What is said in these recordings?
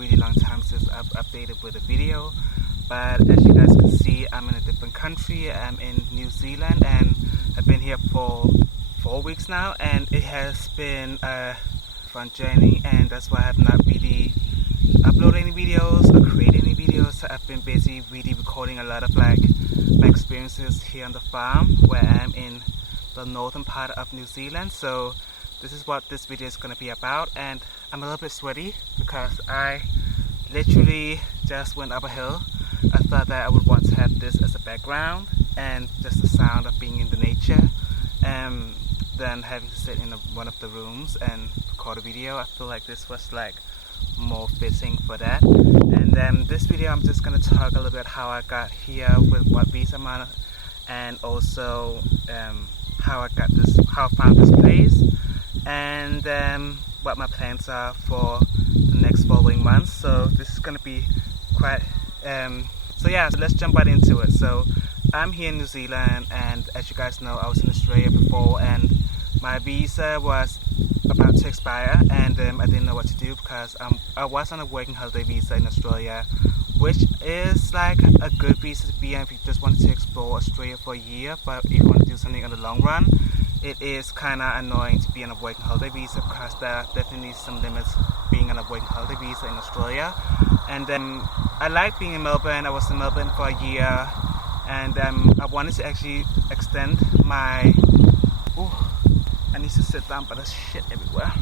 really long time since I've updated with a video, but as you guys can see, I'm in a different country. I'm in New Zealand and I've been here for 4 weeks now, and it has been a fun journey, and that's why I have not really uploaded any videos or created any videos. So I've been busy really recording a lot of my experiences here on the farm where I am in the northern part of New Zealand. So this is what this video is going to be about, and I'm a little bit sweaty because I literally just went up a hill. I thought that I would want to have this as a background and just the sound of being in the nature, and then having to sit in one of the rooms and record a video. I feel like this was like more fitting for that. And then this video I'm just going to talk a little bit how I got here, with what visa I'm on, and also how I found this place, and what my plans are for the next following months. So this is going to be quite so let's jump right into it. So I'm here in New Zealand, and as you guys know, I was in Australia before, and my visa was about to expire, and I didn't know what to do because I was on a working holiday visa in Australia, which is like a good visa to be on if you just wanted to explore Australia for a year. But if you want to do something in the long run, it is kind of annoying to be on a working holiday visa because there are definitely some limits being on a working holiday visa in Australia. And I like being in Melbourne. I was in Melbourne for a year, and I wanted to actually extend my... I need to sit down, but there's shit everywhere.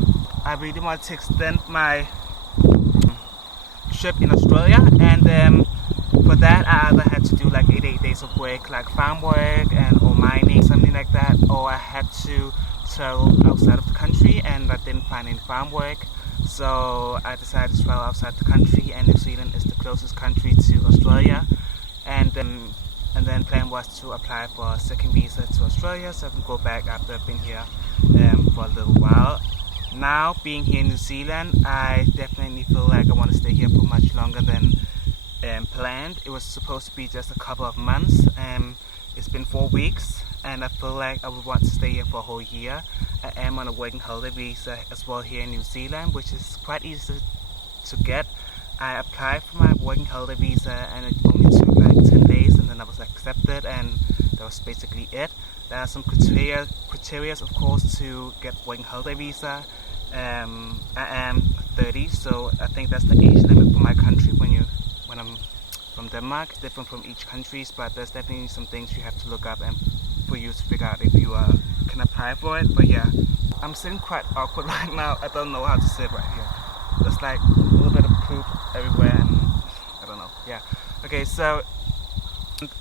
I really want to extend my trip in Australia, and for that I either had to do like 88 days of work, like farm work or mining, something like that, or I had to travel outside of the country, and I didn't find any farm work. So I decided to travel outside the country, and New Zealand is the closest country to Australia. And then plan was to apply for a second visa to Australia so I can go back after I've been here for a little while. Now, being here in New Zealand, I definitely feel like I want to stay here for much longer than planned. It was supposed to be just a couple of months. It's been 4 weeks, and I feel like I would want to stay here for a whole year. I am on a working holiday visa as well here in New Zealand, which is quite easy to get. I applied for my working holiday visa, and it only took like 10 days, and then I was accepted, and that was basically it. There are some criteria of course to get working holiday visa. I am 30, so I think that's the age limit for my country when I'm from Denmark. It's different from each country, but there's definitely some things you have to look up and for you to figure out if you can apply for it. But yeah, I'm sitting quite awkward right now. I don't know how to sit right here. There's like a little bit of poop everywhere, and I don't know. Yeah. Okay, so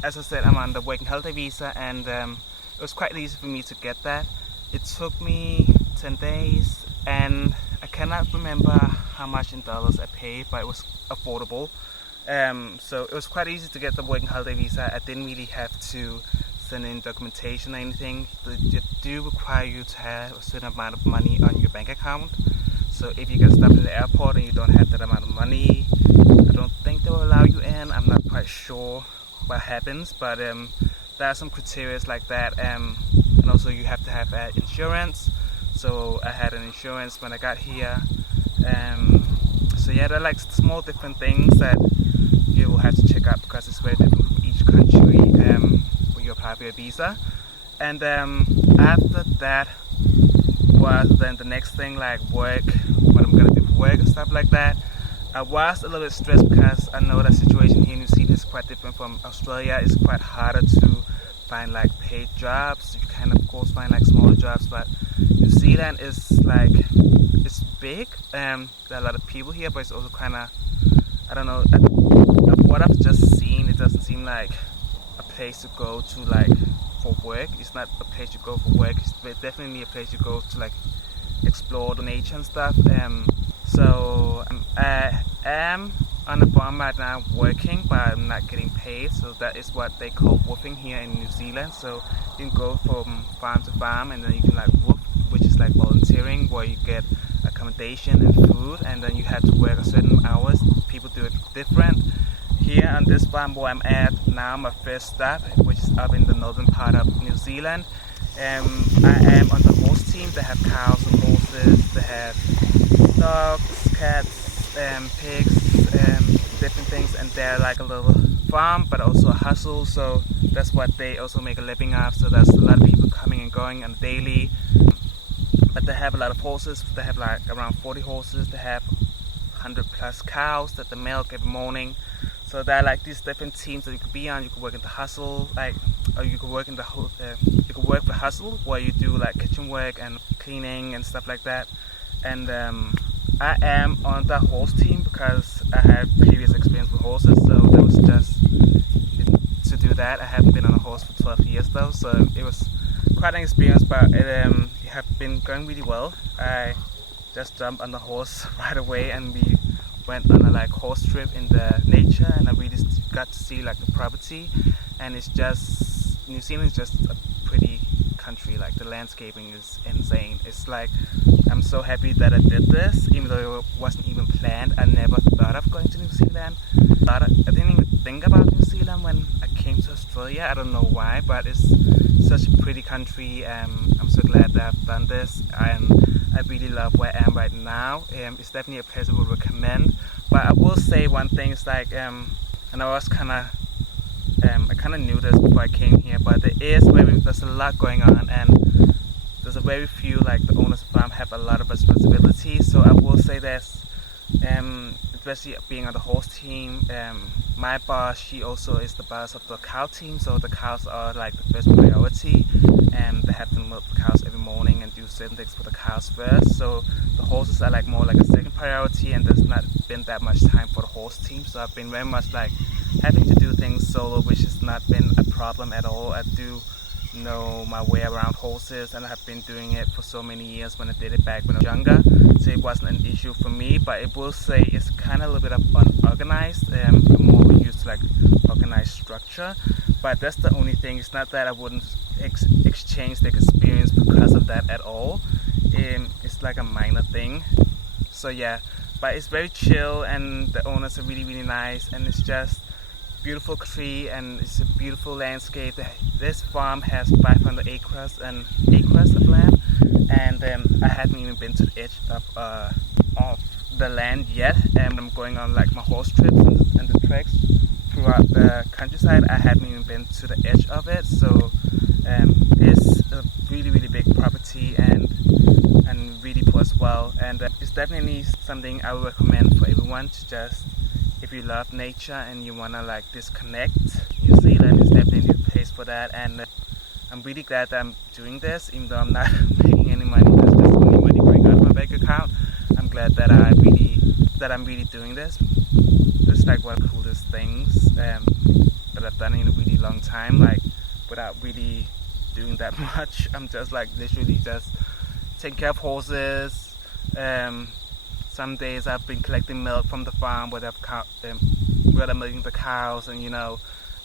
as I said, I'm on the working holiday visa, and it was quite easy for me to get that. It took me 10 days, and I cannot remember how much in dollars I paid, but it was affordable. So it was quite easy to get the working holiday visa. I didn't really have to send in documentation or anything. They do require you to have a certain amount of money on your bank account. So if you get stopped at the airport and you don't have that amount of money, I don't think they will allow you in. I'm not quite sure what happens, but there are some criteria like that, and also you have to have insurance. So I had an insurance when I got here. So yeah, there are like small different things that you will have to check out because it's very different from each country when you apply for your visa. And after that was then the next thing, like work, what I'm gonna do for work and stuff like that. I was a little bit stressed because I know the situation here in New Zealand is quite different from Australia. It's quite harder to find like paid jobs. You can of course find like smaller jobs, but New Zealand is like, it's big. There are a lot of people here, but it's also kind of, I don't know, what I've just seen, it doesn't seem like a place to go to like for work. It's not a place you go for work. It's definitely a place you go to like explore the nature and stuff. So I am on the farm right now working, but I'm not getting paid. So that is what they call woofing here in New Zealand. So you can go from farm to farm, and then you can like woof, which is like volunteering, where you get accommodation and food, and then you have to work a certain hours. People do it different. Here on this farm where I'm at now, my first stop, which is up in the northern part of New Zealand. I am on the horse team. They have cows and horses. They have dogs, cats, pigs, different things, and they're like a little farm, but also a hustle. So that's what they also make a living of. So there's a lot of people coming and going on daily. But they have a lot of horses. They have like around 40 horses. They have 100 plus cows that they milk every morning. So there are like these different teams that you could be on. You could work in the hustle, or you could work in you could work the hustle where you do like kitchen work and cleaning and stuff like that. And I am on the horse team because I had previous experience with horses. So that was just to do that. I haven't been on a horse for 12 years though, so it was quite an experience. But it have been going really well. I just jumped on the horse right away, and we went on a like horse trip in the nature, and I really got to see like the property. And it's just, New Zealand is just a pretty country. Like the landscaping is insane. It's like, I'm so happy that I did this, even though it wasn't even planned. I never thought of going to New Zealand. I didn't even think about New Zealand when I came to Australia. I don't know why, but it's such a pretty country. I'm so glad that I've done this, and I really love where I am right now. It's definitely a place I would recommend. But I will say one thing is like, and I was I kind of knew this before I came here, but there's a lot going on, and there's a very few, like the owners of the farm have a lot of responsibilities. So I will say this, especially being on the horse team, my boss, she also is the boss of the cow team. So the cows are like the first priority, and they have to milk the cows every morning and do certain things for the cows first. So the horses are like more like a second priority, and there's not been that much time for the horse team. So I've been very much like having to do things solo, which has not been a problem at all. I do know my way around horses, and I have been doing it for so many years when I did it back when I was younger, so it wasn't an issue for me. But I will say it's kind of a little bit of unorganized. I'm more used to like organized structure, but that's the only thing. It's not that I wouldn't exchange the experience because of that at all. It's like a minor thing. So yeah, but it's very chill, and the owners are really, really nice, and it's just beautiful tree, and it's a beautiful landscape. This farm has 500 acres of land, and I haven't even been to the edge of the land yet. And I'm going on like my horse trips and the treks throughout the countryside. I haven't even been to the edge of it. So it's a really, really big property, and really cool as well. And it's definitely something I would recommend for everyone to just, if you love nature and you want to like disconnect, New Zealand is definitely a place for that. And I'm really glad that I'm doing this, even though I'm not making any money. There's just only money going out of my bank account. I'm glad that I'm really doing this. This is like one of the coolest things that I've done in a really long time, like without really doing that much. I'm just like literally just taking care of horses. Some days I've been collecting milk from the farm where they're milking the cows, and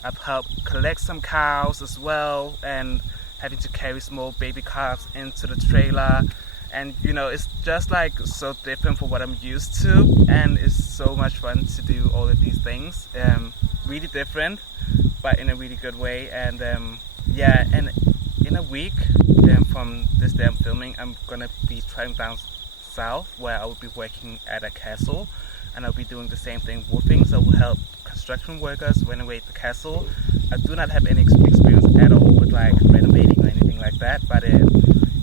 I've helped collect some cows as well, and having to carry small baby calves into the trailer. And it's just like so different from what I'm used to, and it's so much fun to do all of these things. Really different, but in a really good way. And yeah, and in a week from this day I'm filming, I'm gonna be traveling down south, where I will be working at a castle, and I'll be doing the same thing, woofing. So I will help construction workers renovate the castle. I do not have any experience at all with like renovating or anything like that, but it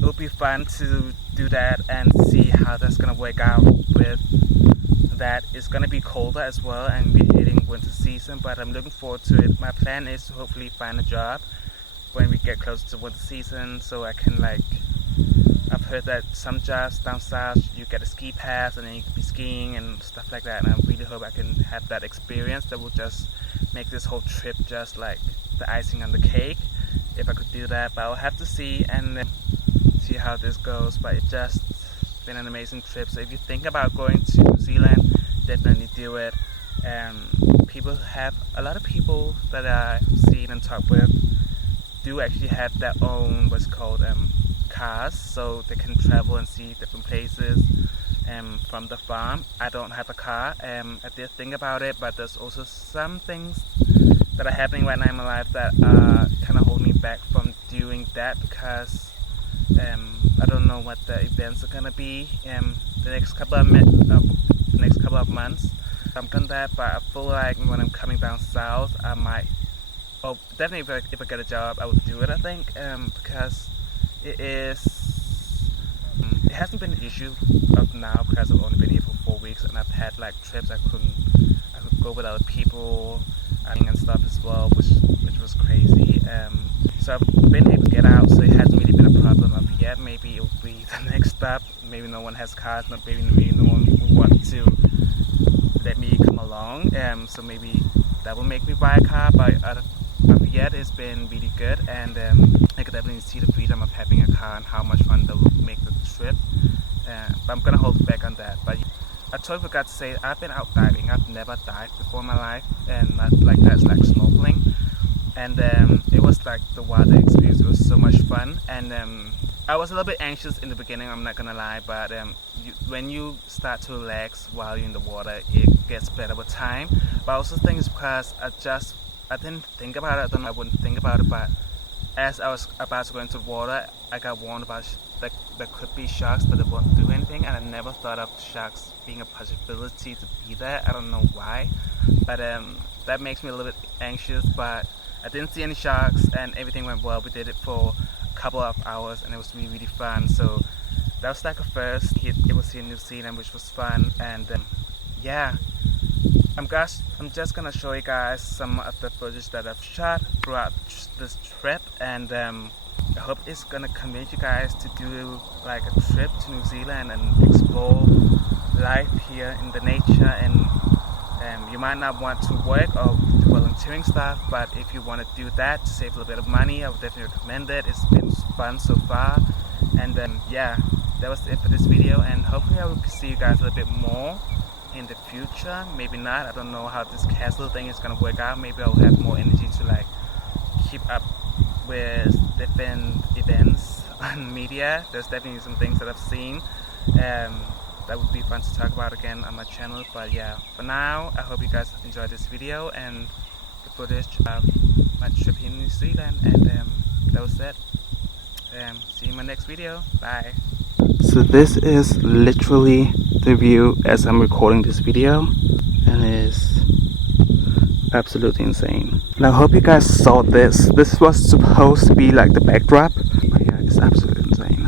will be fun to do that and see how that's gonna work out. With that, it's gonna be colder as well, and we're hitting winter season, but I'm looking forward to it. My plan is to hopefully find a job when we get closer to winter season, so I can like, I've heard that some jobs down south you get a ski pass and then you can be skiing and stuff like that, and I really hope I can have that experience. That will just make this whole trip just like the icing on the cake, if I could do that. But I'll have to see and see how this goes. But it's just been an amazing trip. So if you think about going to New Zealand, definitely do it. A lot of people that I've seen and talked with do actually have their own what's called cars, so they can travel and see different places from the farm. I don't have a car. I did think about it, but there's also some things that are happening right now in my life that kind of hold me back from doing that, because I don't know what the events are gonna be the next couple of next couple of months. I've done that, but I feel like when I'm coming down south, I might, oh, definitely if I get a job, I would do it, I think, because it hasn't been an issue up now because I've only been here for 4 weeks, and I've had like trips I could go with other people and stuff as well, which was crazy. So I've been able to get out, so it hasn't really been a problem up yet. Maybe it will be the next step. Maybe no one has cars, maybe no one will want to let me come along. So maybe that will make me buy a car, but up yet it's been really good, and I could definitely see the freedom of having a car and how much fun that will make the trip. But I'm gonna hold back on that. But I totally forgot to say, I've been out diving. I've never dived before in my life, and that's like snorkeling. And it was like the water experience. It was so much fun, and I was a little bit anxious in the beginning, I'm not gonna lie, but when you start to relax while you're in the water, it gets better with time. But I also think it's because I didn't think about it. I don't know, I wouldn't think about it, but as I was about to go into the water, I got warned about that there could be sharks, but they won't do anything, and I never thought of sharks being a possibility to be there. I don't know why, but that makes me a little bit anxious, but I didn't see any sharks, and everything went well. We did it for a couple of hours, and it was really fun. So that was like a first. It was here in New Zealand, which was fun, and yeah. I'm just gonna show you guys some of the footage that I've shot throughout this trip, and I hope it's gonna convince you guys to do like a trip to New Zealand and explore life here in the nature. And you might not want to work or do volunteering stuff, but if you want to do that to save a little bit of money, I would definitely recommend it. It's been fun so far, and yeah, that was it for this video, and hopefully I will see you guys a little bit more in the future. Maybe not, I don't know how this castle thing is gonna work out. Maybe I'll have more energy to like keep up with different events on media. There's definitely some things that I've seen that would be fun to talk about again on my channel. But yeah, for now, I hope you guys enjoyed this video and the footage of my trip here in New Zealand, and that was it. See you in my next video. Bye. So this is literally the view as I'm recording this video, and it's absolutely insane. And I hope you guys saw this. This was supposed to be like the backdrop, but yeah, it's absolutely insane.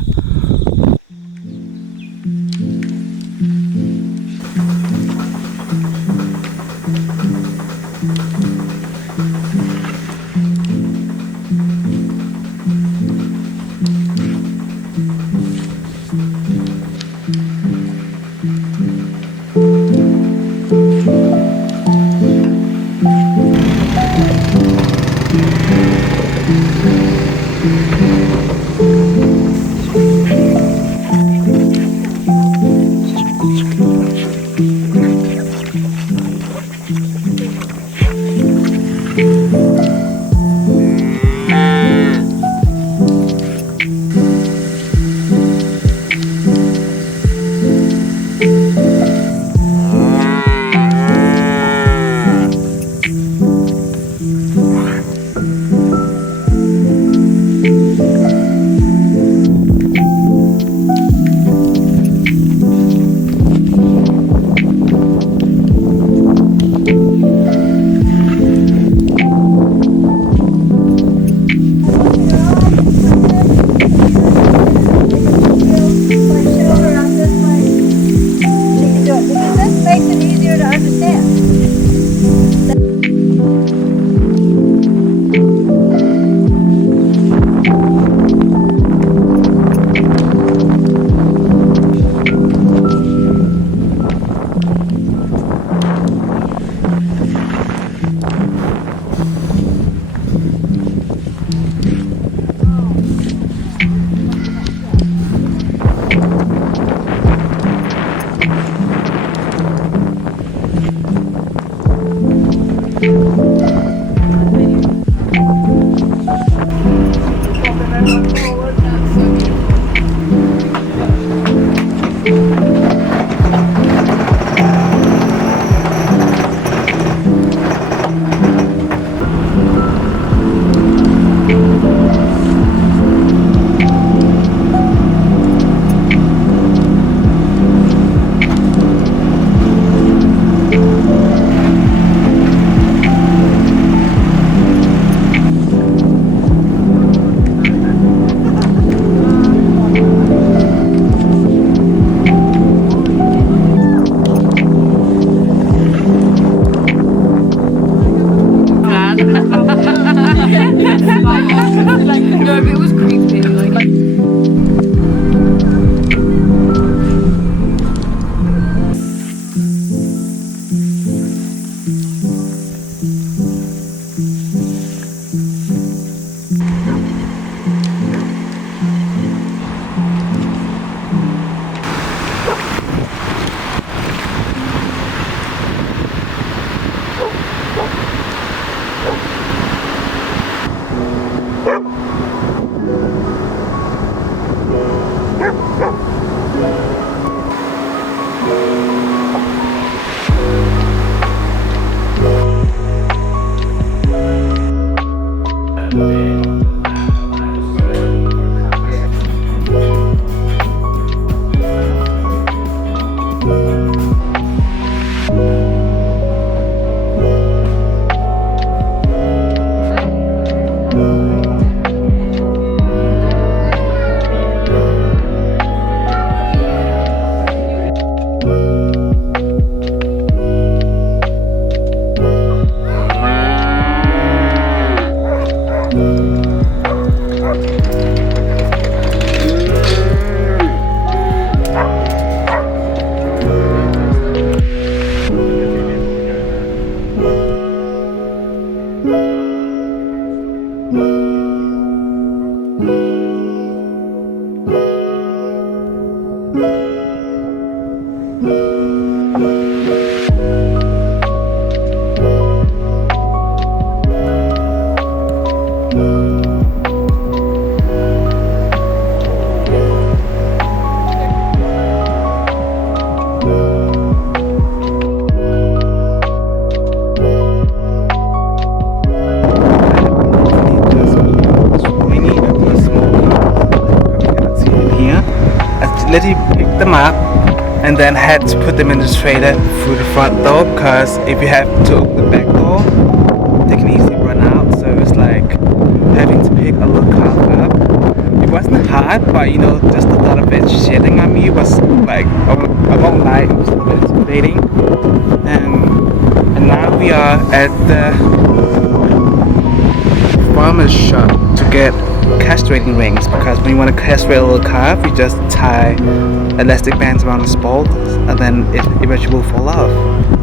but it was creepy. Like. Let you pick them up and then had to put them in the trailer through the front door, because if you have to open the back door, they can easily run out. So it's like having to pick a little car up. It wasn't hard, but you know, just a lot of it shedding on me was like, I won't lie, it was a little bit intimidating. And now we are at the farmer's shop to get castrating rings, because when you want to castrate a little calf, you just tie elastic bands around the spoke and then it eventually will fall off.